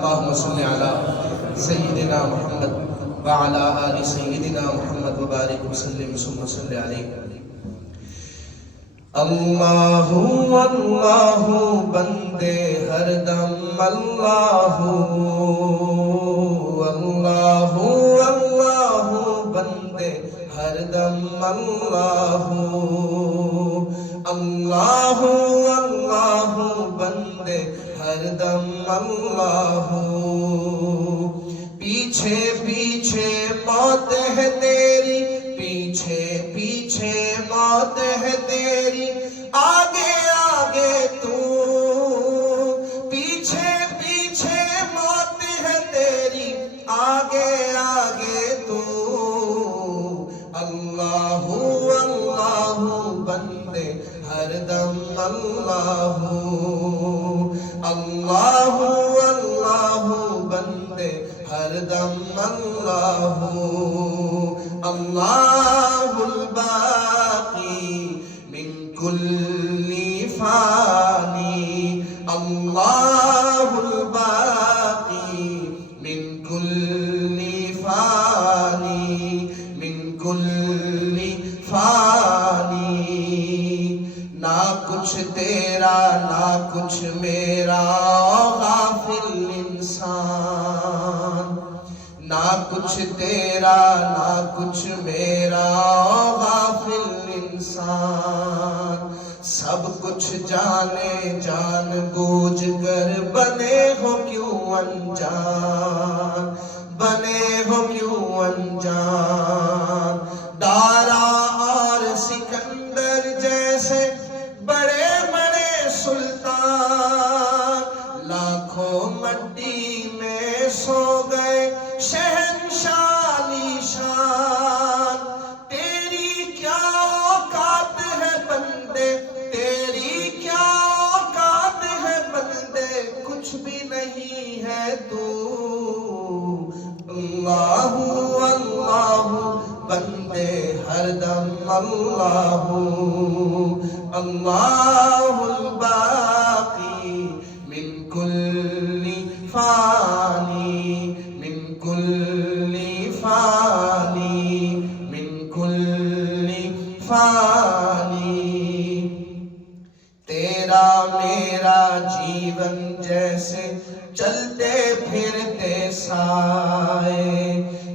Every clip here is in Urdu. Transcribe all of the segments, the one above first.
اللهم صل على سيدنا محمد وعلى آل سيدنا محمد وبارك وسلم ثم صل عليه. اللہ اللہ بندے ہر دم اللہ اللہ اللہ بندے ہر دم اللہ اللہ اللہ بندے ہر دم اللہ. پیچھے پیچھے موت ہے تیری پیچھے پیچھے موت ہے تیری آگے آگے تو پیچھے پیچھے موت ہے تیری آگے آگے تو. اللہ اللہ بندے ہر دم اللہ اللہ اللہ بندے ہر دم اللہ. اللہ الباقی من کل فانی اللہ الباقی من کل فانی من کل فانی. نہ کچھ تیرا نہ کچھ میرا غافل انسان نہ کچھ تیرا نہ کچھ میرا غافل انسان. سب کچھ جانے جان بوجھ کر بنے ہو کیوں انجان بنے ہو کیوں انجان. دارا اور سکندر جیسے بڑے بڑے سلطان لاکھوں مٹی میں سو گئے شہنشاہ شان. تیری کیا اوقات ہے بندے تیری کیا اوقات ہے بندے کچھ بھی نہیں ہے تو. اللہ اللہ بندے ہر دم اللہ اللہ الباقی من کل فانی من کل فانی من کل فانی. تیرا میرا جیون جیسے چلتے پھرتے سائے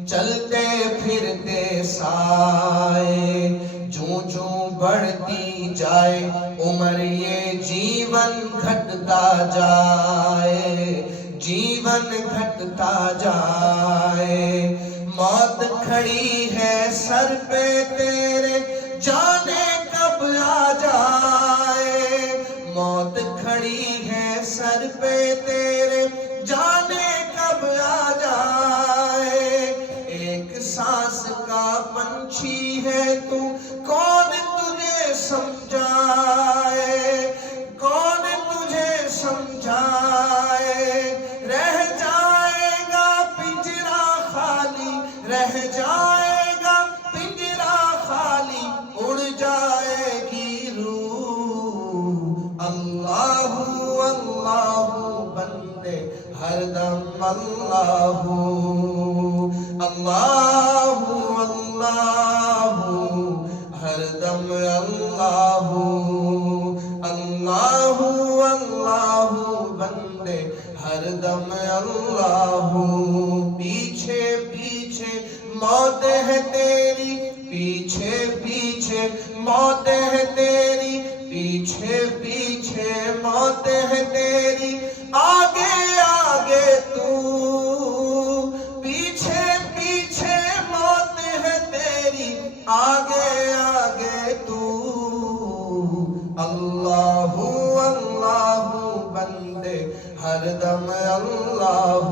چلتے پھرتے سائے. جوں جوں بڑھتی جائے عمر یہ جیون گھٹتا جائے جیون گھٹتا جائے. موت کھڑی ہے سر پہ تیرے جانے کب آ جائے. موت کھڑی ہے سر پہ تیرے جانے کب آ جائے. ایک سانس کا پنچھی ہے تو کون تجھے سمجھائے کون تجھے سمجھائے. رہ جائے گا پنجرا خالی رہ جائے گا پنجرا خالی اڑ جائے گی روح. اللہ اللہ بندے ہر دم اللہ اللہ اللہ ہر دم اللہ اللہ اللہ بندے ہر دم اللہ. پیچھے پیچھے موت ہے تیری پیچھے پیچھے موت ہے تیری پیچھے پیچھے موت ہے تیری آگے آگے تو. پیچھے پیچھے موت ہے تیری آگے آگے تو. اللہ اللہ بندے ہر دم اللہ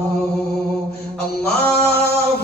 اللہ